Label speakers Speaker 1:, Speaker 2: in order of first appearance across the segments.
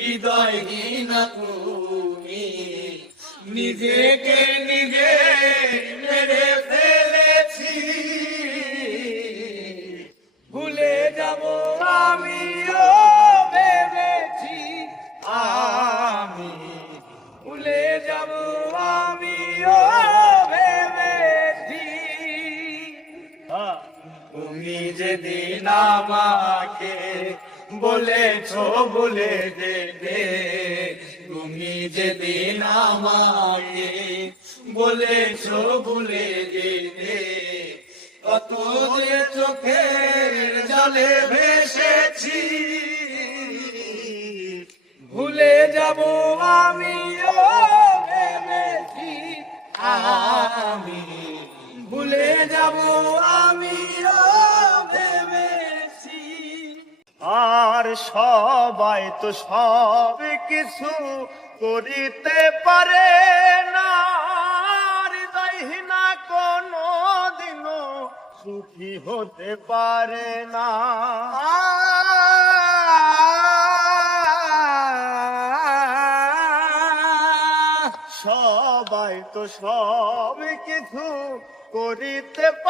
Speaker 1: হৃদয়হীন তুমি নিজেকে নিজে মেরে ফেলেছি। ভুলে যাব আমিও ভেবেছি। আমি ভুলে যাব আমিও ভেবেছি। তুমি যেদিন আমাকে বলেছ, বলে দেবে। তুমি যেদিন আমাকে বলেছ, বলে দেবে। কত যে চোখের জলে ভেসেছি, ভুলে যাব আমিও ভেবেছি। আমি ভুলে যাব আমিও সবাই তো সব কিছু করিতে পারে না। হৃদয়হীনা কোনো দিনও সুখী হতে পারে না। সবাই তো সব কিছু করিতে পারে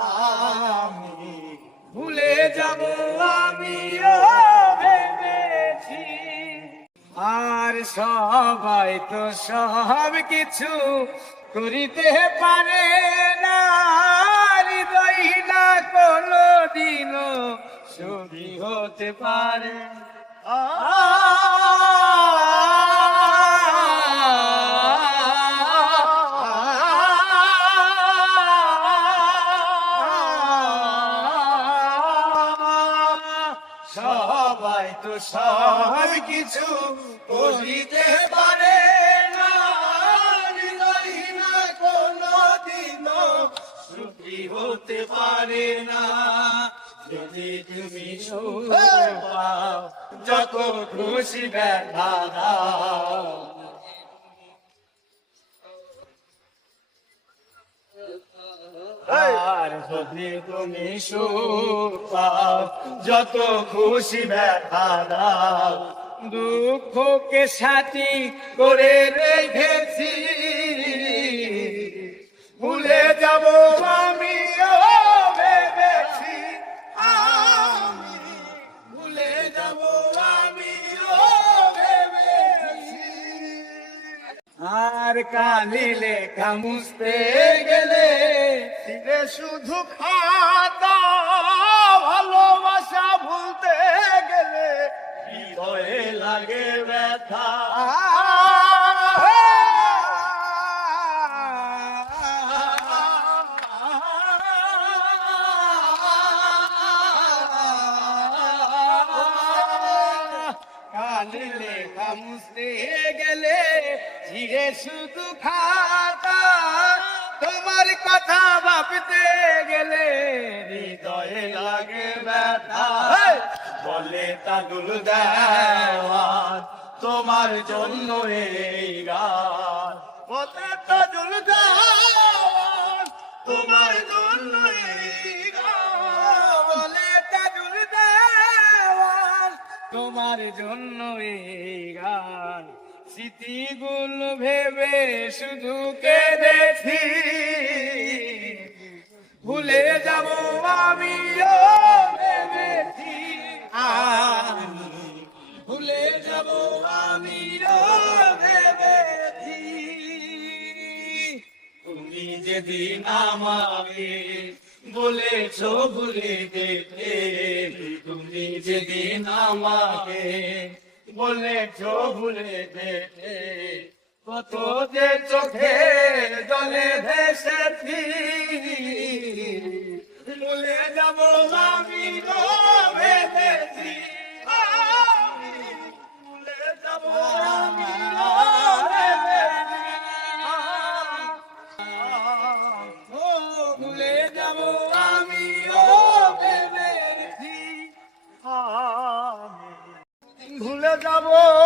Speaker 1: আমি ভুলে যাব আমিও ভেবেছি। আর সবাই তো সব কিছু করিতে পারে না। হৃদয় না কোনো দিনও সুখী হতে পারে। সবাই সব কিছু বলিতে পারে না হৃদয়হীনা কোনো দিনও সুখী হতে পারে না। যদি তুমি যত খুশি ব্যথা দাও। আর যদি তুমি যত খুশি ব্যথা দাও। দুঃখকে সাথী করে রেখেছি। ভুলে আর কালি লেখা গেলে ফিরে শুধু খাতা, ভালোবাসা ভুলতে গেলে হৃদয়ে লাগে ব্যথা। কালি লেখা মুছতে ধীরে শুধু খাতা তোমার কথা ভাবতে গেলে হৃদয়ে লাগে বলে তাদুল দেওয়ান, তোমার জন্য এই গান। বলে তাদুল দেওয়ান, তোমার জন্য বলে দেওয়ান, তোমার জন্য এই গান। স্মৃতিগুলো ভেবে শুধু কেঁদেছি। ভুলে যাব আমিও ভেবেছি। আমি ভুলে যাব আমিও ভেবেছি। তুমি যেদিন আমাকে বলেছ ভুলে যেতে, তুমি যেদিন আমাকে বলে বলেছ ভুলে যেতে কত যে চোখে জলে ভেসেছি ভুলে যাব আমি ভেবেছি। যাব।